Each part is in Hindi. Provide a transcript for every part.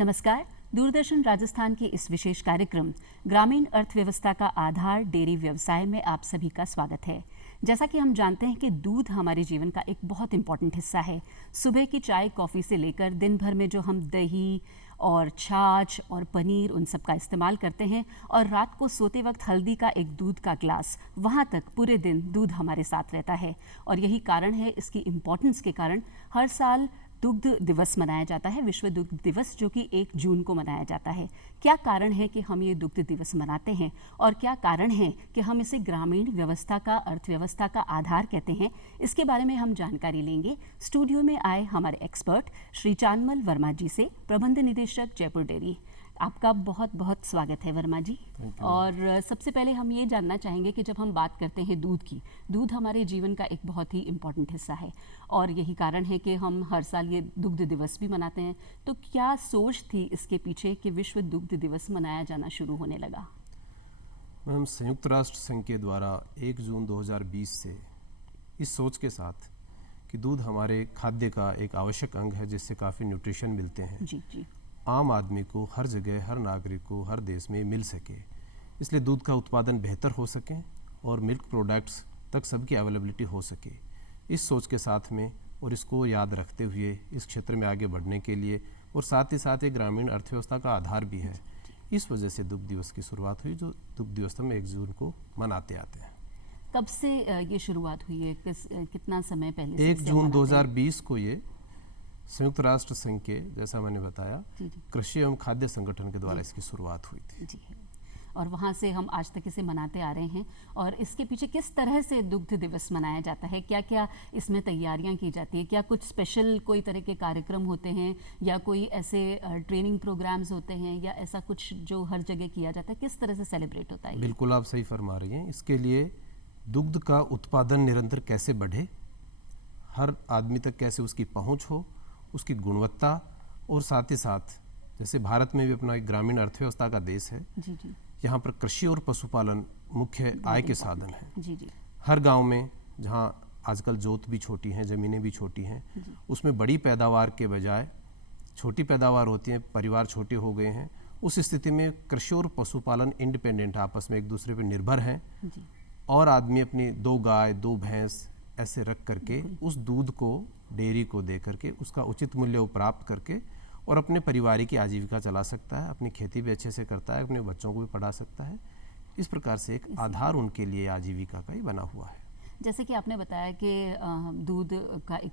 नमस्कार। दूरदर्शन राजस्थान के इस विशेष कार्यक्रम ग्रामीण अर्थव्यवस्था का आधार डेयरी व्यवसाय में आप सभी का स्वागत है। जैसा कि हम जानते हैं कि दूध हमारे जीवन का एक बहुत इम्पॉर्टेंट हिस्सा है। सुबह की चाय कॉफ़ी से लेकर दिन भर में जो हम दही और छाछ और पनीर उन सब का इस्तेमाल करते हैं और रात को सोते वक्त हल्दी का एक दूध का ग्लास, वहाँ तक पूरे दिन दूध हमारे साथ रहता है। और यही कारण है, इसकी इम्पोर्टेंस के कारण हर साल दुग्ध दिवस मनाया जाता है, विश्व दुग्ध दिवस, जो कि 1 जून को मनाया जाता है। क्या कारण है कि हम ये दुग्ध दिवस मनाते हैं और क्या कारण है कि हम इसे ग्रामीण व्यवस्था का, अर्थव्यवस्था का आधार कहते हैं, इसके बारे में हम जानकारी लेंगे। स्टूडियो में आए हमारे एक्सपर्ट श्री चांदमल वर्मा जी से, प्रबंध निदेशक जयपुर डेयरी। आपका बहुत बहुत स्वागत है वर्मा जी। और सबसे पहले हम ये जानना चाहेंगे कि जब हम बात करते हैं दूध की, दूध हमारे जीवन का एक बहुत ही इम्पॉर्टेंट हिस्सा है और यही कारण है कि हम हर साल ये दुग्ध दिवस भी मनाते हैं। तो क्या सोच थी इसके पीछे कि विश्व दुग्ध दिवस मनाया जाना शुरू होने लगा? मैम, संयुक्त राष्ट्र संघ के द्वारा 1 जून 2020 से इस सोच के साथ कि दूध हमारे खाद्य का एक आवश्यक अंग है जिससे काफ़ी न्यूट्रिशन मिलते हैं, जी जी, आम आदमी को हर जगह, हर नागरिक को हर देश में मिल सके, इसलिए दूध का उत्पादन बेहतर हो सके और मिल्क प्रोडक्ट्स तक सबकी अवेलेबिलिटी हो सके, इस सोच के साथ में और इसको याद रखते हुए इस क्षेत्र में आगे बढ़ने के लिए, और साथ ही साथ एक ग्रामीण अर्थव्यवस्था का आधार भी है, इस वजह से दुग्ध दिवस की शुरुआत हुई, जो दुग्ध दिवस हम 1 जून को मनाते आते हैं। कब से ये शुरुआत हुई है? कितना समय पहले से 1 जून 2020 को ये संयुक्त राष्ट्र संघ के, जैसा मैंने बताया, कृषि एवं खाद्य संगठन के द्वारा इसकी शुरुआत हुई थी। जी, और वहाँ से हम आज तक इसे मनाते आ रहे हैं। और इसके पीछे किस तरह से दुग्ध दिवस मनाया जाता है? क्या क्या इसमें तैयारियां की जाती है? क्या कुछ स्पेशल कोई तरह के कार्यक्रम होते हैं या कोई ऐसे ट्रेनिंग प्रोग्राम्स होते हैं या ऐसा कुछ जो हर जगह किया जाता है? किस तरह से सेलिब्रेट होता है? बिल्कुल, आप सही फरमा रही हैं। इसके लिए दुग्ध का उत्पादन निरंतर कैसे बढ़े, हर आदमी तक कैसे उसकी पहुँच हो, उसकी गुणवत्ता, और साथ ही साथ जैसे भारत में भी अपना एक ग्रामीण अर्थव्यवस्था का देश है, जी जी, यहाँ पर कृषि और पशुपालन मुख्य आय के साधन है। जी जी, हर गांव में जहाँ आजकल जोत भी छोटी हैं, ज़मीनें भी छोटी हैं, उसमें बड़ी पैदावार के बजाय छोटी पैदावार होती है, परिवार छोटे हो गए हैं, उस स्थिति में कृषि और पशुपालन इंडिपेंडेंट आपस में एक दूसरे पर निर्भर हैं, और आदमी अपनी 2 गाय 2 भैंस ऐसे रख करके उस दूध को डेयरी को दे करके उसका उचित मूल्य वो प्राप्त करके और अपने परिवार की आजीविका चला सकता है, अपनी खेती भी अच्छे से करता है, अपने बच्चों को भी पढ़ा सकता है। इस प्रकार से एक आधार उनके लिए आजीविका का ही बना हुआ है। जैसे कि आपने बताया कि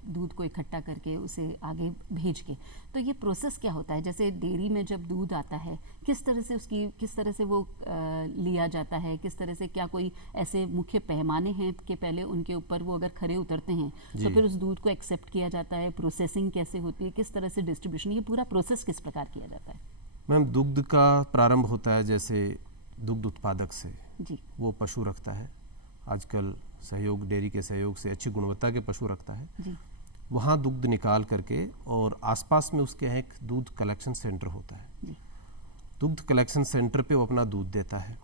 दूध को इकट्ठा करके उसे आगे भेज के, तो ये प्रोसेस क्या होता है? जैसे डेयरी में जब दूध आता है, किस तरह से वो लिया जाता है? किस तरह से, क्या कोई ऐसे मुख्य पैमाने हैं कि पहले उनके ऊपर वो अगर खरे उतरते हैं तो फिर उस दूध को एक्सेप्ट किया जाता है? प्रोसेसिंग कैसे होती है? किस तरह से डिस्ट्रीब्यूशन, ये पूरा प्रोसेस किस प्रकार किया जाता है? मैम, दुग्ध का प्रारंभ होता है जैसे दुग्ध उत्पादक से, जी, वो पशु रखता है, आजकल सहयोग डेयरी के सहयोग से अच्छी गुणवत्ता के पशु रखता है, वहाँ दुग्ध निकाल करके, और आसपास में उसके यहाँ एक दूध कलेक्शन सेंटर होता है, दुग्ध कलेक्शन सेंटर पे वो अपना दूध देता है।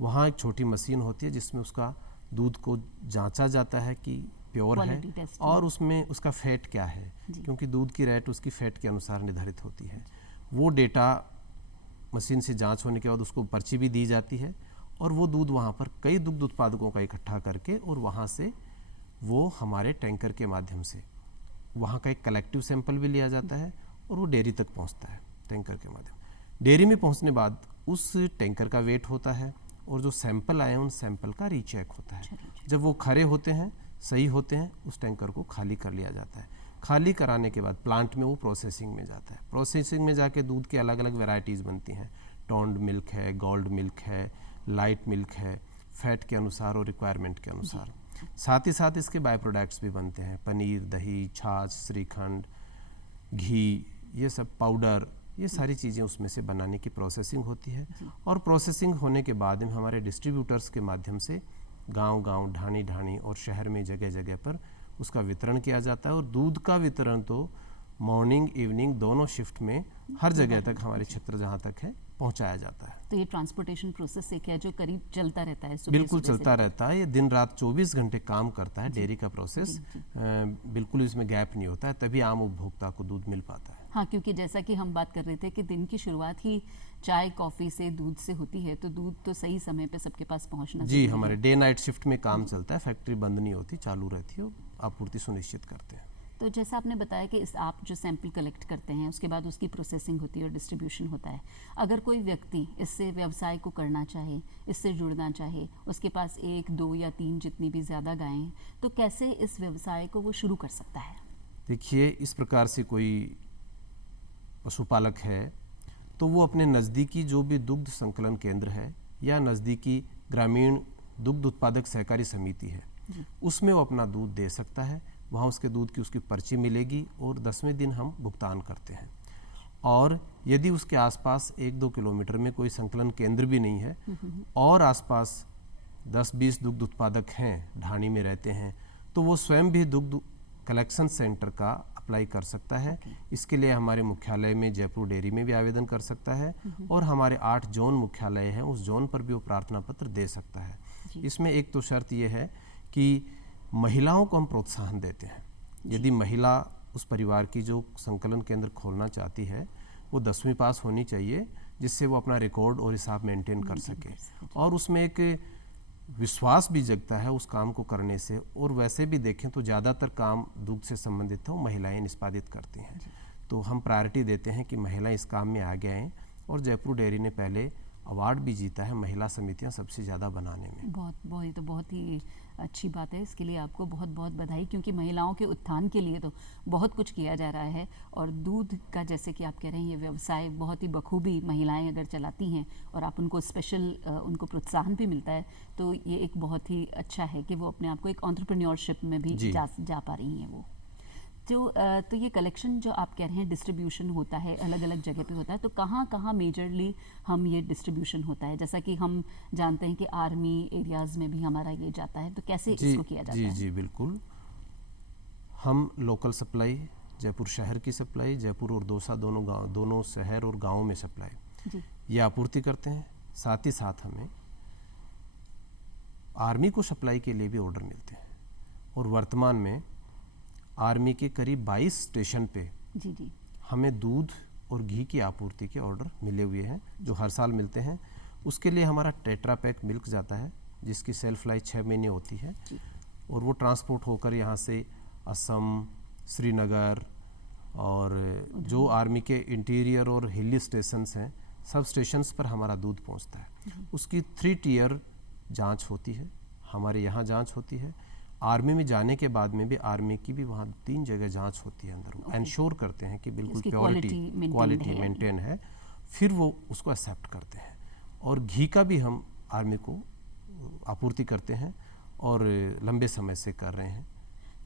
वहाँ एक छोटी मशीन होती है जिसमें उसका दूध को जांचा जाता है कि प्योर है और उसमें उसका फैट क्या है, क्योंकि दूध की रेट उसकी फैट के अनुसार निर्धारित होती है। वो डेटा मशीन से जांच होने के बाद उसको पर्ची भी दी जाती है, और वो दूध वहाँ पर कई दुग्ध उत्पादकों का इकट्ठा करके, और वहाँ से वो हमारे टैंकर के माध्यम से वहाँ का एक कलेक्टिव सैंपल भी लिया जाता है और वो डेयरी तक पहुँचता है टैंकर के माध्यम। डेयरी में पहुँचने बाद उस टैंकर का वेट होता है और जो सैंपल आए हैं उन सैंपल का रीचेक होता है। जब वो खरे होते हैं, सही होते हैं, उस टैंकर को खाली कर लिया जाता है। खाली कराने के बाद प्लांट में वो प्रोसेसिंग में जाता है। प्रोसेसिंग में जाके दूध की अलग अलग वेराइटीज़ बनती हैं, टोन्ड मिल्क है, गोल्ड मिल्क है, लाइट मिल्क है, फैट के अनुसार और रिक्वायरमेंट के अनुसार। साथ ही साथ इसके बाय प्रोडक्ट्स भी बनते हैं, पनीर, दही, छाछ, श्रीखंड, घी, ये सब पाउडर, ये सारी चीज़ें उसमें से बनाने की प्रोसेसिंग होती है। और प्रोसेसिंग होने के बाद में हमारे डिस्ट्रीब्यूटर्स के माध्यम से गांव-गांव, ढाणी-ढाणी और शहर में जगह जगह पर उसका वितरण किया जाता है। और दूध का वितरण तो मॉर्निंग इवनिंग दोनों शिफ्ट में हर जगह तक, हमारे क्षेत्र जहाँ तक है, पहुंचाया जाता है। तो ये ट्रांसपोर्टेशन प्रोसेस एक है जो करीब चलता रहता है, सुबह बिल्कुल सुबह से चलता रहता है, ये दिन रात 24 घंटे काम करता है डेयरी का प्रोसेस। बिल्कुल इसमें गैप नहीं होता है, तभी आम उपभोक्ता को दूध मिल पाता है। हाँ, क्योंकि जैसा कि हम बात कर रहे थे कि दिन की शुरुआत ही चाय कॉफ़ी से, दूध से होती है, तो दूध तो सही समय पे सबके पास पहुंचना जी, जरूरी है। हमारे डे नाइट शिफ्ट में काम चलता है, फैक्ट्री बंद नहीं होती, चालू रहती है, आपूर्ति सुनिश्चित करते हैं। तो जैसा आपने बताया कि इस आप जो सैंपल कलेक्ट करते हैं उसके बाद उसकी प्रोसेसिंग होती है और डिस्ट्रीब्यूशन होता है। अगर कोई व्यक्ति इससे व्यवसाय को करना चाहे, इससे जुड़ना चाहे, उसके पास 1, 2 या 3 जितनी भी ज़्यादा गायें हैं, तो कैसे इस व्यवसाय को वो शुरू कर सकता है? देखिए, इस प्रकार से कोई पशुपालक है तो वो अपने नज़दीकी जो भी दुग्ध संकलन केंद्र है या नज़दीकी ग्रामीण दुग्ध उत्पादक सहकारी समिति है, उसमें वो अपना दूध दे सकता है। वहाँ उसके दूध की उसकी पर्ची मिलेगी और 10वें दिन हम भुगतान करते हैं। और यदि उसके आसपास 1-2 किलोमीटर में कोई संकलन केंद्र भी नहीं है और आसपास 10-20 दुग्ध उत्पादक हैं, ढाणी में रहते हैं, तो वो स्वयं भी दुग्ध कलेक्शन सेंटर का अप्लाई कर सकता है। इसके लिए हमारे मुख्यालय में जयपुर डेयरी में भी आवेदन कर सकता है और हमारे 8 जोन मुख्यालय हैं, उस जोन पर भी वो प्रार्थना पत्र दे सकता है। इसमें एक तो शर्त ये है कि महिलाओं को हम प्रोत्साहन देते हैं। यदि महिला उस परिवार की जो संकलन केंद्र खोलना चाहती है, वो 10वीं पास होनी चाहिए, जिससे वो अपना रिकॉर्ड और हिसाब मेंटेन कर सके। और उसमें एक विश्वास भी जगता है उस काम को करने से। और वैसे भी देखें तो ज़्यादातर काम दूध से संबंधित है वो महिलाएं निष्पादित करती हैं, तो हम प्रायोरिटी देते हैं कि महिलाएं इस काम में आगे आएँ। और जयपुर डेयरी ने पहले अवार्ड भी जीता है महिला समितियां सबसे ज़्यादा बनाने में। बहुत ही अच्छी बात है, इसके लिए आपको बहुत बहुत बधाई, क्योंकि महिलाओं के उत्थान के लिए तो बहुत कुछ किया जा रहा है। और दूध का, जैसे कि आप कह रहे हैं, ये व्यवसाय बहुत ही बखूबी महिलाएं अगर चलाती हैं और आप उनको स्पेशल उनको प्रोत्साहन भी मिलता है, तो ये एक बहुत ही अच्छा है कि वो अपने आप को एक एंटरप्रेन्योरशिप में भी जा पा रही हैं वो। तो ये कलेक्शन जो आप कह रहे हैं डिस्ट्रीब्यूशन होता है, अलग अलग जगह पे होता है, तो कहाँ कहाँ मेजरली हम ये डिस्ट्रीब्यूशन होता है? जैसा कि हम जानते हैं कि आर्मी एरियाज़ में भी हमारा ये जाता है, तो कैसे इसको किया जाता है? जी बिल्कुल, हम लोकल सप्लाई, जयपुर शहर की सप्लाई, जयपुर और दौसा दोनों शहर और गाँव में सप्लाई ये आपूर्ति करते हैं। साथ ही साथ हमें आर्मी को सप्लाई के लिए भी ऑर्डर मिलते हैं। और वर्तमान में आर्मी के करीब 22 स्टेशन पे हमें दूध और घी की आपूर्ति के ऑर्डर मिले हुए हैं, जो हर साल मिलते हैं। उसके लिए हमारा टेट्रा पैक मिल्क जाता है, जिसकी सेल्फ लाइफ 6 महीने होती है, और वो ट्रांसपोर्ट होकर यहाँ से असम, श्रीनगर और जो आर्मी के इंटीरियर और हिली स्टेशंस हैं, सब स्टेशंस पर हमारा दूध पहुँचता है। उसकी 3 टियर जाँच होती है, हमारे यहाँ जाँच होती है। आर्मी में जाने के बाद में भी आर्मी की भी वहाँ 3 जगह जांच होती है अंदर, इंश्योर करते हैं कि बिल्कुल क्वालिटी मेंटेन है, फिर वो उसको एक्सेप्ट करते हैं। और घी का भी हम आर्मी को आपूर्ति करते हैं और लंबे समय से कर रहे हैं।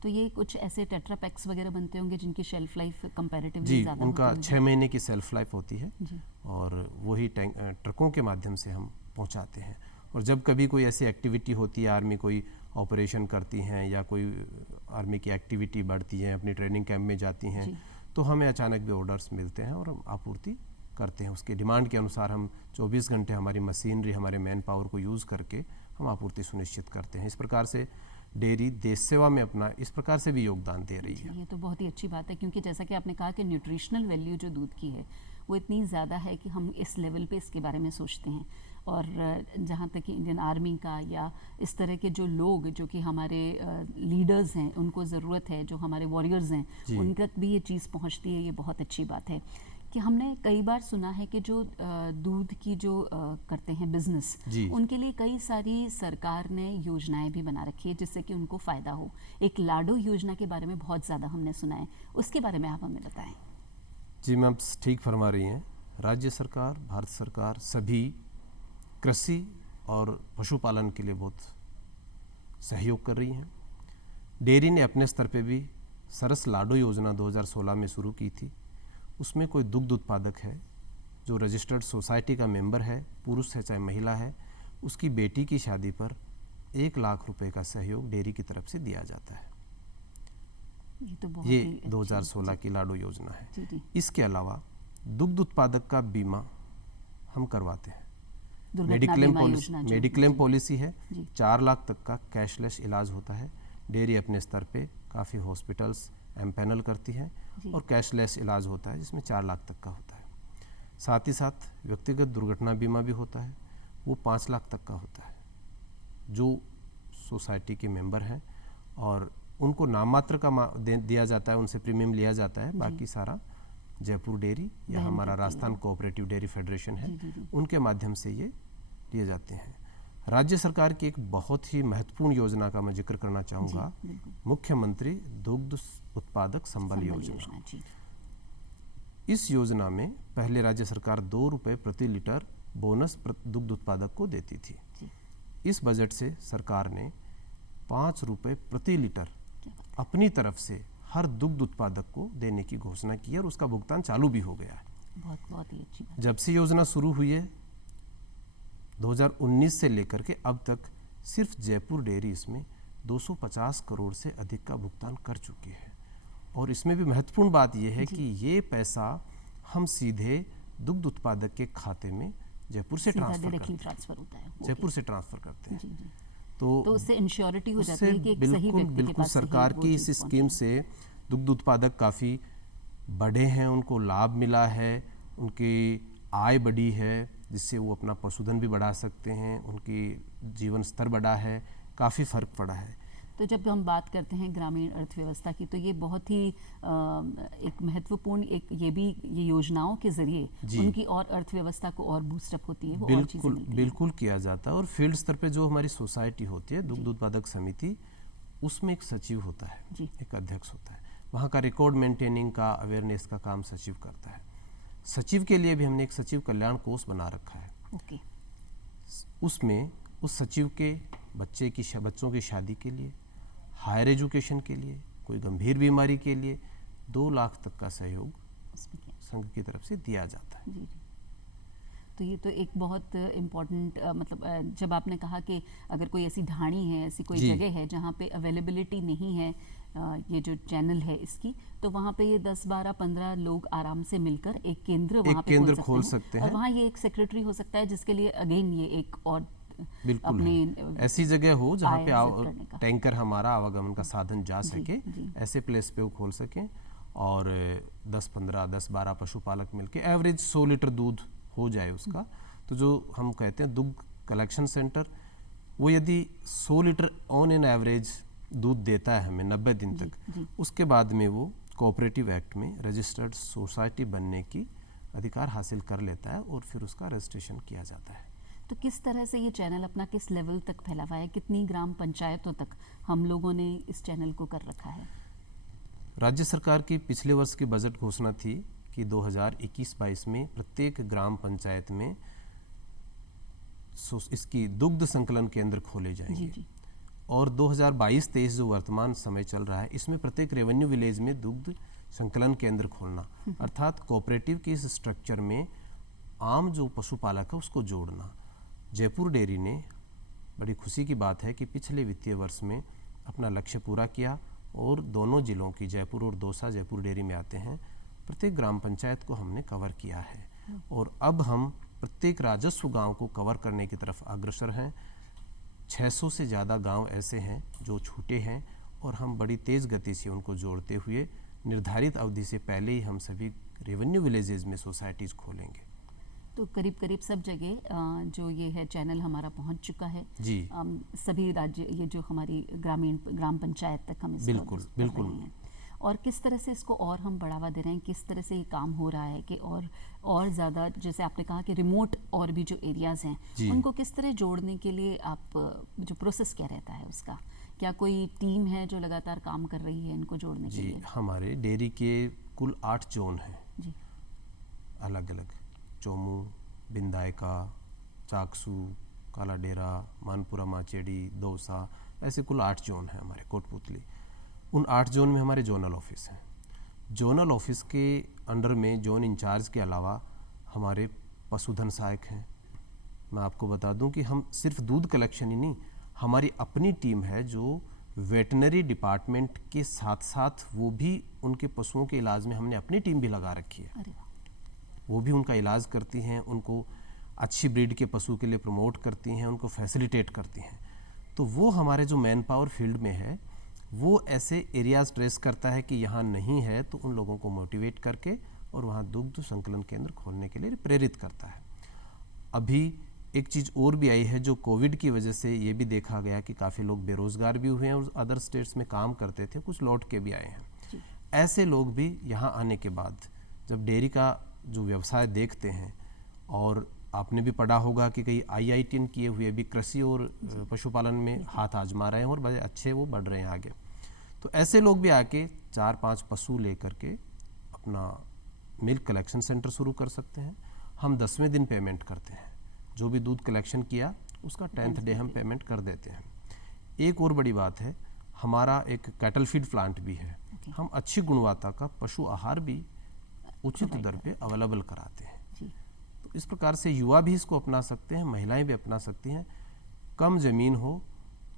तो ये कुछ ऐसे टेट्रा पैक्स वगैरह बनते होंगे जिनकी शेल्फ लाइफ कंपैरेटिवली जी ज़्यादा उनका 6 महीने की सेल्फ लाइफ होती है और वही ट्रकों के माध्यम से हम पहुँचाते हैं। और जब कभी कोई ऐसी एक्टिविटी होती है, आर्मी कोई ऑपरेशन करती हैं या कोई आर्मी की एक्टिविटी बढ़ती है, अपनी ट्रेनिंग कैंप में जाती हैं, तो हमें अचानक भी ऑर्डर्स मिलते हैं और हम आपूर्ति करते हैं। उसके डिमांड के अनुसार हम 24 घंटे हमारी मशीनरी, हमारे मैन पावर को यूज़ करके हम आपूर्ति सुनिश्चित करते हैं। इस प्रकार से डेयरी देश सेवा में अपना इस प्रकार से भी योगदान दे रही है। ये तो बहुत ही अच्छी बात है, क्योंकि जैसा कि आपने कहा कि न्यूट्रिशनल वैल्यू जो दूध की है वो इतनी ज़्यादा है कि हम इस लेवल पे इसके बारे में सोचते हैं। और जहाँ तक कि इंडियन आर्मी का या इस तरह के जो लोग जो कि हमारे लीडर्स हैं, उनको ज़रूरत है, जो हमारे वॉरियर्स हैं, उन तक भी ये चीज़ पहुँचती है, ये बहुत अच्छी बात है। कि हमने कई बार सुना है कि जो दूध की जो करते हैं बिजनेस, उनके लिए कई सारी सरकार ने योजनाएं भी बना रखी है जिससे कि उनको फ़ायदा हो। एक लाडो योजना के बारे में बहुत ज़्यादा हमने सुना है, उसके बारे में आप हमें बताएं। जी मैम, ठीक फरमा रही हैं। राज्य सरकार, भारत सरकार सभी कृषि और पशुपालन के लिए बहुत सहयोग कर रही हैं। डेयरी ने अपने स्तर पे भी सरस लाडो योजना 2016 में शुरू की थी। उसमें कोई दुग्ध उत्पादक है जो रजिस्टर्ड सोसाइटी का मेंबर है, पुरुष है चाहे महिला है, उसकी बेटी की शादी पर 1 लाख रुपए का सहयोग डेयरी की तरफ से दिया जाता है। ये 2016 की लाडो योजना है। इसके अलावा दुग्ध उत्पादक का बीमा हम करवाते हैं। दुर्घटना बीमा योजना जो- मेडिक्लेम पॉलिसी है, जी। 4 लाख तक का कैशलेस इलाज होता है। डेयरी अपने स्तर पे काफ़ी हॉस्पिटल्स एम्पैनल करती है जी। और कैशलेस इलाज होता है जिसमें 4 लाख तक का होता है। साथ ही साथ व्यक्तिगत दुर्घटना बीमा भी होता है, वो 5 लाख तक का होता है। जो सोसाइटी के मेंबर हैं और उनको नाम मात्र का दिया जाता है, उनसे प्रीमियम लिया जाता है, बाकी सारा जयपुर डेयरी या वहन हमारा करती है। राजस्थान कोऑपरेटिव डेयरी फेडरेशन है, जी, जी, जी। उनके माध्यम से ये लिए जाते हैं। राज्य सरकार की एक बहुत ही महत्वपूर्ण योजना का मैं जिक्र करना चाहूँगा, मुख्यमंत्री दुग्ध उत्पादक संबल योजना। जी। इस योजना में पहले राज्य सरकार 2 रुपये प्रति लीटर बोनस दुग्ध उत्पादक को देती थी। जी। इस बजट से सरकार ने 5 रुपये प्रति लीटर अपनी तरफ से हर दुग्ध उत्पादक को देने की घोषणा की है और उसका भुगतान चालू भी हो गया है। बहुत ही अच्छी बात। जब से योजना शुरू हुई है 2019 से लेकर के अब तक सिर्फ जयपुर डेयरी इसमें 250 करोड़ से अधिक का भुगतान कर चुकी है। और इसमें भी महत्वपूर्ण बात यह है कि ये पैसा हम सीधे दुग्ध उत्पादक के खाते में जयपुर से ट्रांसफर होता है, जयपुर से ट्रांसफर करते हैं। जी, जी। तो उससे इंश्योरिटी हो जाती है कि एक सही व्यक्ति के बिल्कुल पास सरकार सही वो की इस चीज़ स्कीम से दुग्ध उत्पादक काफ़ी बढ़े हैं, उनको लाभ मिला है, उनकी आय बढ़ी है, जिससे वो अपना पशुधन भी बढ़ा सकते हैं, उनकी जीवन स्तर बढ़ा है, काफ़ी फर्क पड़ा है। तो जब हम बात करते हैं ग्रामीण अर्थव्यवस्था की, तो ये बहुत ही एक महत्वपूर्ण ये योजनाओं के जरिए उनकी और अर्थव्यवस्था को और बूस्टअप होती है, वो और चीज़ें मिलती हैं। बिल्कुल किया जाता है। और फील्ड स्तर पे जो हमारी सोसाइटी होती है दुग्ध उत्पादक समिति, उसमें एक सचिव होता है, एक अध्यक्ष होता है, वहाँ का रिकॉर्ड मेंटेनिंग का, अवेयरनेस का काम सचिव करता है। सचिव के लिए भी हमने एक सचिव कल्याण कोष बना रखा है। ओके। उसमें उस सचिव के बच्चों की शादी के लिए, हायर एजुकेशन के लिए, कोई गंभीर बीमारी के लिए 2 लाख तक का सहयोग संघ की तरफ से दिया जाता है। जी, जी। तो ये तो एक बहुत इम्पोर्टेंट मतलब जब आपने कहा कि अगर कोई ऐसी ढाणी है, ऐसी कोई जगह है जहाँ पे अवेलेबिलिटी नहीं है ये जो चैनल है इसकी, तो वहाँ पे ये 10, 12, 15 लोग आराम से मिलकर एक केंद्र वहाँ पे खोल सकते हैं। और वहाँ ये एक सेक्रेटरी हो सकता है जिसके लिए अगेन ये एक और बिल्कुल ऐसी जगह हो जहाँ पे टैंकर हमारा आवागमन का साधन जा सके, ऐसे प्लेस पे वो खोल सकें और 10-12 पशुपालक मिलके एवरेज 100 लीटर दूध हो जाए उसका। तो जो हम कहते हैं दुग्ध कलेक्शन सेंटर, वो यदि 100 लीटर ऑन एन एवरेज दूध देता है हमें 90 दिन तक, उसके बाद में वो कोऑपरेटिव एक्ट में रजिस्टर्ड सोसाइटी बनने की अधिकार हासिल कर लेता है और फिर उसका रजिस्ट्रेशन किया जाता है। तो किस तरह से ये चैनल अपना किस लेवल तक फैला हुआ है, कितनी ग्राम पंचायतों तक हम लोगों ने इस चैनल को कर रखा है? राज्य सरकार की पिछले वर्ष की बजट घोषणा थी कि 2021-22 में प्रत्येक ग्राम पंचायत में इसकी दुग्ध संकलन केंद्र खोले जाएंगे। जी। और 2022-23 जो वर्तमान समय चल रहा है, इसमें प्रत्येक रेवेन्यू विलेज में दुग्ध संकलन केंद्र खोलना, अर्थात कोऑपरेटिव के इस स्ट्रक्चर में आम जो पशुपालक है उसको जोड़ना। जयपुर डेयरी ने, बड़ी खुशी की बात है कि पिछले वित्तीय वर्ष में अपना लक्ष्य पूरा किया और दोनों जिलों की, जयपुर और दौसा जयपुर डेयरी में आते हैं, प्रत्येक ग्राम पंचायत को हमने कवर किया है और अब हम प्रत्येक राजस्व गांव को कवर करने की तरफ अग्रसर हैं। 600 से ज़्यादा गांव ऐसे हैं जो छूटे हैं और हम बड़ी तेज़ गति से उनको जोड़ते हुए निर्धारित अवधि से पहले ही हम सभी रेवेन्यू विलेजेस में सोसाइटीज़ खोलेंगे। तो करीब करीब सब जगह जो ये है चैनल हमारा पहुंच चुका है जी। सभी राज्य, ये जो हमारी ग्राम पंचायत तक हम इसको बिल्कुल हैं। और किस तरह से इसको और हम बढ़ावा दे रहे हैं, किस तरह से ये काम हो रहा है कि और ज़्यादा, जैसे आपने कहा कि रिमोट और भी जो एरियाज़ हैं उनको किस तरह जोड़ने के लिए आप जो प्रोसेस क्या रहता है उसका, क्या कोई टीम है जो लगातार काम कर रही है इनको जोड़ने के लिए? हमारे डेयरी के कुल 8 जोन हैं जी, अलग अलग, चोमू, बिंदायका, चाकसू, काला डेरा, मानपुरा माचेड़ी, दौसा, ऐसे कुल 8 जोन हैं हमारे कोटपुतली। उन 8 जोन में हमारे जोनल ऑफिस हैं। जोनल ऑफिस के अंडर में जोन इंचार्ज के अलावा हमारे पशुधन सहायक हैं। मैं आपको बता दूं कि हम सिर्फ दूध कलेक्शन ही नहीं, हमारी अपनी टीम है जो वेटनरी डिपार्टमेंट के साथ साथ वो भी उनके पशुओं के इलाज में हमने अपनी टीम भी लगा रखी है। वो भी उनका इलाज करती हैं, उनको अच्छी ब्रीड के पशु के लिए प्रमोट करती हैं, उनको फैसिलिटेट करती हैं। तो वो हमारे जो मैन पावर फील्ड में है वो ऐसे एरियाज ट्रेस करता है कि यहाँ नहीं है, तो उन लोगों को मोटिवेट करके और वहाँ दुग्ध संकलन केंद्र खोलने के लिए प्रेरित करता है। अभी एक चीज़ और भी आई है जो कोविड की वजह से ये भी देखा गया कि काफ़ी लोग बेरोज़गार भी हुए हैं और अदर स्टेट्स में काम करते थे, कुछ लौट के भी आए हैं। ऐसे लोग भी यहाँ आने के बाद जब डेयरी का जो व्यवसाय देखते हैं, और आपने भी पढ़ा होगा कि कई IITN किए हुए भी कृषि और पशुपालन में हाथ आजमा रहे हैं और बड़े अच्छे वो बढ़ रहे हैं आगे। तो ऐसे लोग भी आके 4-5 पशु लेकर के अपना मिल्क कलेक्शन सेंटर शुरू कर सकते हैं। हम 10वें दिन पेमेंट करते हैं, जो भी दूध कलेक्शन किया उसका 10th डे हम पेमेंट कर देते हैं। एक और बड़ी बात है, हमारा एक कैटल फीड प्लांट भी है। हम अच्छी गुणवत्ता का पशु आहार भी उचित दर पे अवेलेबल कराते हैं। तो इस प्रकार से युवा भी इसको अपना सकते हैं, महिलाएं भी अपना सकती हैं। कम ज़मीन हो,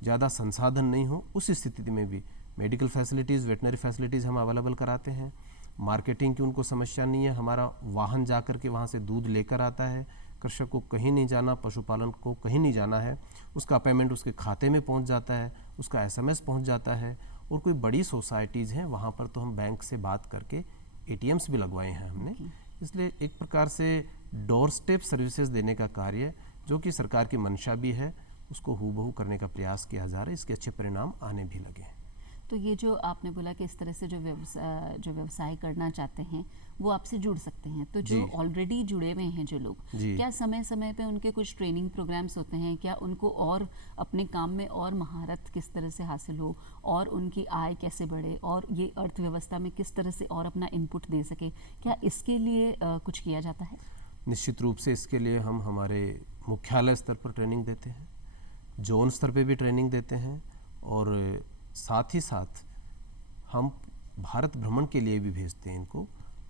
ज़्यादा संसाधन नहीं हो, उस स्थिति में भी मेडिकल फैसिलिटीज़, वेटनरी फैसिलिटीज़ हम अवेलेबल कराते हैं। मार्केटिंग की उनको समस्या नहीं है, हमारा वाहन जा कर के वहाँ से दूध लेकर आता है। कृषक को कहीं नहीं जाना, पशुपालन को कहीं नहीं जाना है, उसका पेमेंट उसके खाते में पहुँच जाता है, उसका SMS पहुँच जाता है। और कोई बड़ी सोसाइटीज़ हैं वहाँ पर तो हम बैंक से बात करके ATMs भी लगवाए हैं हमने। इसलिए एक प्रकार से डोर स्टेप सर्विसेज देने का कार्य जो कि सरकार की मंशा भी है, उसको हूबहू करने का प्रयास किया जा रहा है। इसके अच्छे परिणाम आने भी लगे हैं। तो ये जो आपने बोला कि इस तरह से जो व्यवसाय करना चाहते हैं वो आपसे जुड़ सकते हैं, तो जो ऑलरेडी जुड़े हुए हैं जो लोग, क्या समय समय पे उनके कुछ ट्रेनिंग प्रोग्राम्स होते हैं? क्या उनको और अपने काम में और महारत किस तरह से हासिल हो और उनकी आय कैसे बढ़े और ये अर्थव्यवस्था में किस तरह से और अपना इनपुट दे सके, क्या इसके लिए कुछ किया जाता है? निश्चित रूप से इसके लिए हम हमारे मुख्यालय स्तर पर ट्रेनिंग देते हैं, जोन स्तर पे भी ट्रेनिंग देते हैं, और साथ ही साथ हम भारत भ्रमण के लिए भी भेजते हैं इनको।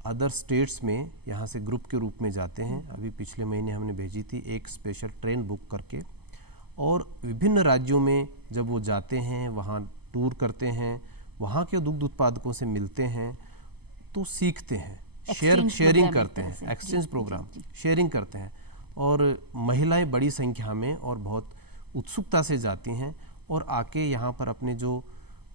अदर स्टेट्स में यहाँ से ग्रुप के रूप में जाते हैं। अभी पिछले महीने हमने भेजी थी एक स्पेशल ट्रेन बुक करके, और विभिन्न राज्यों में जब वो जाते हैं, वहाँ टूर करते हैं, वहाँ के दुग्ध उत्पादकों से मिलते हैं, तो सीखते हैं, शेयरिंग करते हैं, एक्सचेंज प्रोग्राम, शेयरिंग करते हैं। और महिलाएं बड़ी संख्या में और बहुत उत्सुकता से जाती हैं और आके यहाँ पर अपने जो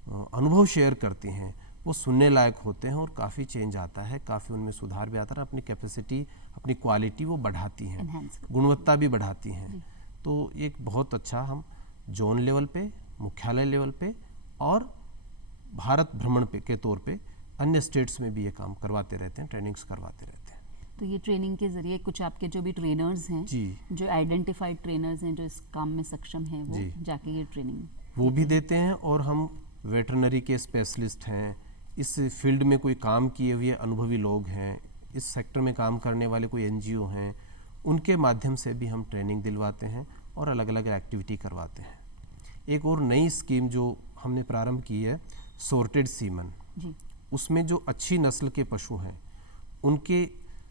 अनुभव शेयर करती हैं वो सुनने लायक होते हैं, और काफ़ी चेंज आता है, काफ़ी उनमें सुधार भी आता है, अपनी कैपेसिटी, अपनी क्वालिटी वो बढ़ाती हैं, गुणवत्ता भी बढ़ाती हैं। तो एक बहुत अच्छा हम जोन लेवल पे, मुख्यालय लेवल पे और भारत भ्रमण पे के तौर पे अन्य स्टेट्स में भी ये काम करवाते रहते हैं, ट्रेनिंग्स करवाते रहते हैं। तो ये ट्रेनिंग के जरिए कुछ आपके जो भी ट्रेनर्स हैं, जो आइडेंटिफाइड ट्रेनर्स हैं जो इस काम में सक्षम हैं, वो जाके ये ट्रेनिंग वो भी देते हैं। और हम वेटरनरी के स्पेशलिस्ट हैं, इस फील्ड में कोई काम किए हुए अनुभवी लोग हैं, इस सेक्टर में काम करने वाले कोई NGO हैं, उनके माध्यम से भी हम ट्रेनिंग दिलवाते हैं और अलग अलग एक्टिविटी करवाते हैं। एक और नई स्कीम जो हमने प्रारंभ की है, सॉर्टेड सीमन। उसमें जो अच्छी नस्ल के पशु हैं उनके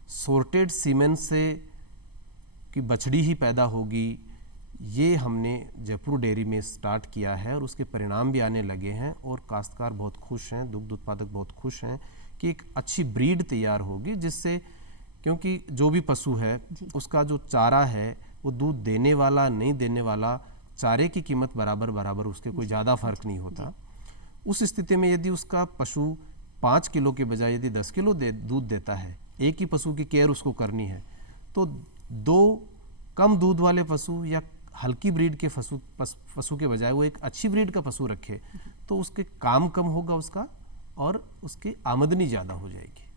सॉर्टेड सीमेन से कि बछड़ी ही पैदा होगी, ये हमने जयपुर डेयरी में स्टार्ट किया है और उसके परिणाम भी आने लगे हैं, और काश्तकार बहुत खुश हैं, दुग्ध उत्पादक बहुत खुश हैं कि एक अच्छी ब्रीड तैयार होगी, जिससे क्योंकि जो भी पशु है उसका जो चारा है वो दूध देने वाला नहीं देने वाला, चारे की कीमत बराबर उसके कोई ज़्यादा फर्क नहीं होता। उस स्थिति में यदि उसका पशु 5 किलो के बजाय यदि 10 किलो दूध देता है, एक ही पशु की केयर उसको करनी है, तो 2 कम दूध वाले पशु या हल्की ब्रीड के पशु के बजाय वो एक अच्छी ब्रीड का पशु रखे, तो उसके काम कम होगा उसका और उसकी आमदनी ज़्यादा हो जाएगी।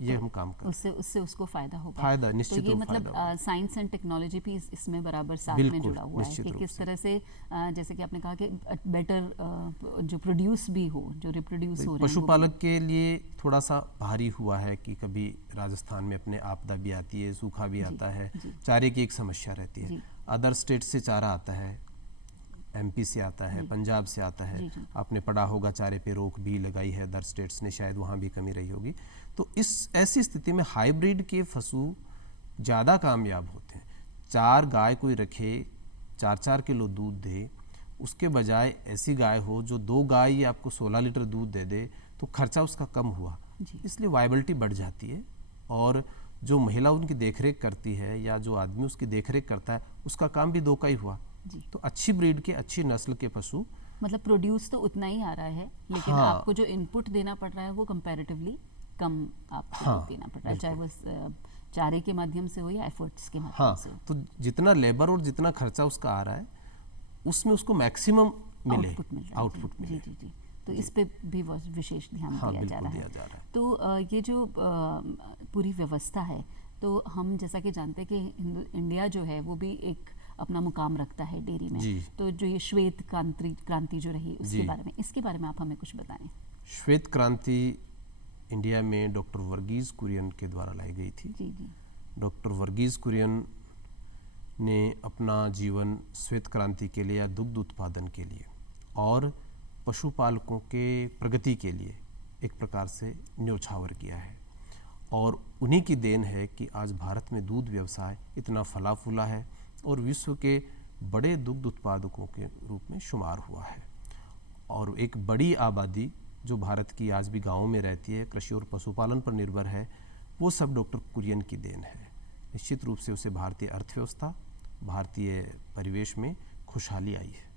ये हम काम कर उससे उसको फायदा होगा। फायदा निश्चित तो ये मतलब साइंस एंड टेक्नोलॉजी भी इसमें बराबर साथ में जुड़ा हुआ है कि किस तरह से जैसे कि आपने कहा कि बेटर जो प्रोड्यूस भी हो, जो रिप्रोड्यूस हो रहे हैं। पशुपालक के लिए थोड़ा सा भारी हुआ है कि कभी राजस्थान में अपने आपदा भी आती है, सूखा भी आता है, चारे की एक समस्या रहती है। अदर स्टेट से चारा आता है, MP से आता है, पंजाब से आता है, आपने पढ़ा होगा चारे पे रोक भी लगाई है अदर स्टेट्स ने, शायद वहाँ भी कमी रही होगी। तो इस ऐसी स्थिति में हाइब्रिड के पशु ज़्यादा कामयाब होते हैं। 4 गाय कोई रखे, 4-4 किलो दूध दे, उसके बजाय ऐसी गाय हो जो 2 गाय ही आपको 16 लीटर दूध दे दे, तो खर्चा उसका कम हुआ, इसलिए वायबिलिटी बढ़ जाती है और जो महिला उनकी देखरेख करती है या जो आदमी उसकी देखरेख करता है, उसका काम भी दो का ही हुआ। तो अच्छी ब्रीड के, अच्छी नस्ल के पशु, मतलब प्रोड्यूस तो उतना ही आ रहा है, लेकिन हाँ, आपको जो इनपुट देना पड़ रहा है वो कंपैरेटिवली कम आपको हाँ, देना पड़ रहा है, चाहे वो चारे के माध्यम से हो या एफर्ट्स के माध्यम हाँ, से हो। तो जितना लेबर और जितना खर्चा उसका आ रहा है उसमें उसको मैक्सिमम मिले, आउटपुट मिल रहा है। आउटपुट मिले। जी जी जी, तो इस पे भी विशेष ध्यान हाँ, दिया जा बिल्कुल रहा दिया है। जा रहा है। तो ये जो पूरी व्यवस्था है, तो हम जैसा कि जानते हैं कि इंडिया जो है वो भी एक अपना मुकाम रखता है डेयरी में। जी। तो जो ये श्वेत क्रांति जो रही उसके जी। बारे में, इसके बारे में आप हमें कुछ बताएं। श्वेत क्रांति इंडिया में डॉक्टर वर्गीज कुरियन के द्वारा लाई गई थी। जी जी। डॉक्टर वर्गीज कुरियन ने अपना जीवन श्वेत क्रांति के लिए या दुग्ध उत्पादन के लिए और पशुपालकों के प्रगति के लिए एक प्रकार से न्योछावर किया है, और उन्हीं की देन है कि आज भारत में दूध व्यवसाय इतना फला फूला है और विश्व के बड़े दुग्ध उत्पादकों के रूप में शुमार हुआ है। और एक बड़ी आबादी जो भारत की आज भी गाँवों में रहती है, कृषि और पशुपालन पर निर्भर है, वो सब डॉक्टर कुरियन की देन है। निश्चित रूप से उसे भारतीय अर्थव्यवस्था, भारतीय परिवेश में खुशहाली आई है।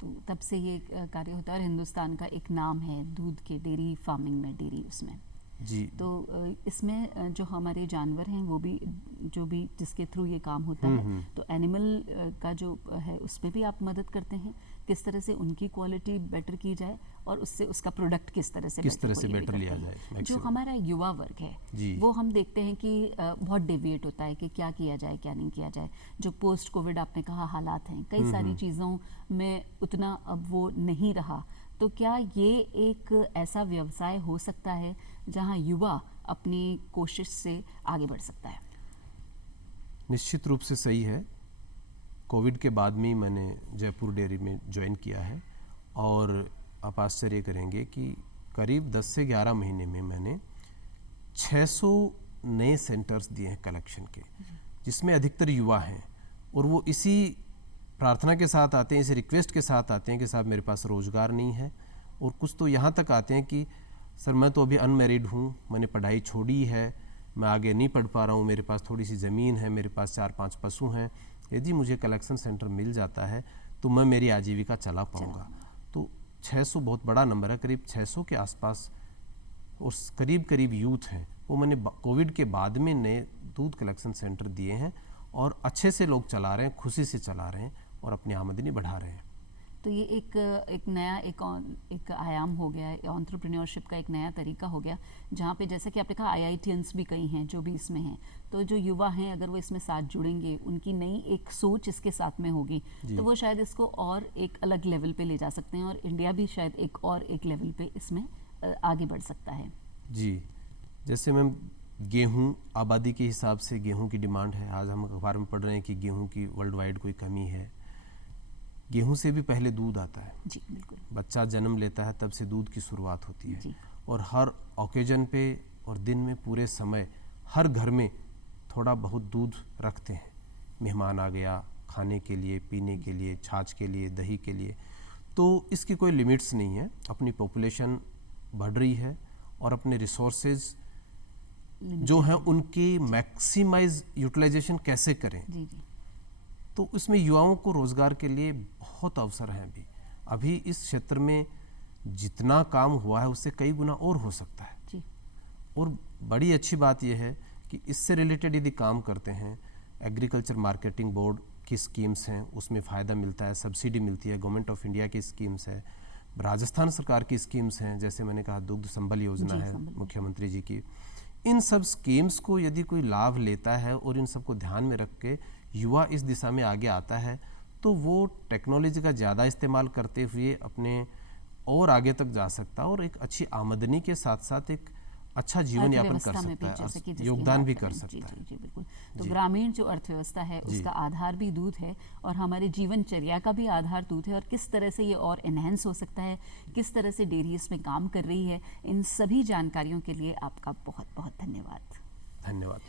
तो तब से ये कार्य होता है और हिंदुस्तान का एक नाम है दूध के, डेयरी फार्मिंग में, डेयरी उसमें। जी। तो इसमें जो हमारे जानवर हैं वो भी, जो भी जिसके थ्रू ये काम होता है, तो एनिमल का जो है उसमें भी आप मदद करते हैं, किस तरह से उनकी क्वालिटी बेटर की जाए और उससे उसका प्रोडक्ट किस तरह से बेटर लिया जाए। जो हमारा युवा वर्ग है वो हम देखते हैं कि बहुत डेविएट होता है कि क्या किया जाए क्या नहीं किया जाए। जो पोस्ट कोविड आपने कहा हालात हैं, कई सारी चीज़ों में उतना अब वो नहीं रहा, तो क्या ये एक ऐसा व्यवसाय हो सकता है जहां युवा अपनी कोशिश से आगे बढ़ सकता है? निश्चित रूप से सही है। कोविड के बाद में ही मैंने जयपुर डेयरी में ज्वाइन किया है, और आप आश्चर्य करेंगे कि करीब 10 से 11 महीने में मैंने 600 नए सेंटर्स दिए हैं कलेक्शन के, जिसमें अधिकतर युवा हैं, और वो इसी प्रार्थना के साथ आते हैं, इस रिक्वेस्ट के साथ आते हैं कि साहब मेरे पास रोज़गार नहीं है, और कुछ तो यहाँ तक आते हैं कि सर मैं तो अभी अनमैरिड हूँ, मैंने पढ़ाई छोड़ी है, मैं आगे नहीं पढ़ पा रहा हूँ, मेरे पास थोड़ी सी ज़मीन है, मेरे पास 4-5 पशु हैं, यदि मुझे कलेक्शन सेंटर मिल जाता है तो मैं मेरी आजीविका चला पाऊँगा। तो 600 बहुत बड़ा नंबर है, करीब 600 के आसपास, और करीब यूथ हैं, वो मैंने कोविड के बाद में नए दूध कलेक्शन सेंटर दिए हैं, और अच्छे से लोग चला रहे हैं, खुशी से चला रहे हैं और अपनी आमदनी बढ़ा रहे हैं। तो ये एक नया एक आयाम हो गया, एंटरप्रेन्योरशिप का एक नया तरीका हो गया, जहाँ पे जैसे कि आपने कहा IITians भी कई हैं जो भी इसमें हैं, तो जो युवा हैं अगर वो इसमें साथ जुड़ेंगे, उनकी नई एक सोच इसके साथ में होगी, तो वो शायद इसको और एक अलग लेवल पे ले जा सकते हैं, और इंडिया भी शायद एक लेवल पे इसमें आगे बढ़ सकता है। जी, जैसे मैम गेहूँ आबादी के हिसाब से गेहूँ की डिमांड है, आज हम अखबार में पढ़ रहे हैं कि गेहूँ की वर्ल्ड वाइड कोई कमी है। गेहूं से भी पहले दूध आता है। जी बिल्कुल। बच्चा जन्म लेता है तब से दूध की शुरुआत होती है, जी। और हर ओकेजन पे और दिन में पूरे समय हर घर में थोड़ा बहुत दूध रखते हैं। मेहमान आ गया, खाने के लिए, पीने के लिए, छाछ के लिए, दही के लिए, तो इसकी कोई लिमिट्स नहीं है। अपनी पॉपुलेशन बढ़ रही है और अपने रिसोर्सेज जो हैं उनकी मैक्सिमाइज यूटिलाइजेशन कैसे करें। जी जी। तो इसमें युवाओं को रोज़गार के लिए बहुत अवसर हैं। अभी इस क्षेत्र में जितना काम हुआ है उससे कई गुना और हो सकता है जी। और बड़ी अच्छी बात यह है कि इससे रिलेटेड यदि काम करते हैं, एग्रीकल्चर मार्केटिंग बोर्ड की स्कीम्स हैं, उसमें फ़ायदा मिलता है, सब्सिडी मिलती है, गवर्नमेंट ऑफ इंडिया की स्कीम्स है, राजस्थान सरकार की स्कीम्स हैं, जैसे मैंने कहा दुग्ध संबल योजना है मुख्यमंत्री जी की। इन सब स्कीम्स को यदि कोई लाभ लेता है और इन सबको ध्यान में रख के युवा इस दिशा में आगे आता है, तो वो टेक्नोलॉजी का ज़्यादा इस्तेमाल करते हुए अपने और आगे तक जा सकता है और एक अच्छी आमदनी के साथ साथ एक अच्छा जीवन यापन कर सकता है, योगदान भी कर सकता है। जी बिल्कुल। तो ग्रामीण जो अर्थव्यवस्था है उसका आधार भी दूध है और हमारे जीवनचर्या का भी आधार दूध है, और किस तरह से ये और एनहेंस हो सकता है, किस तरह से डेयरी इसमें काम कर रही है, इन सभी जानकारियों के लिए आपका बहुत बहुत धन्यवाद। धन्यवाद।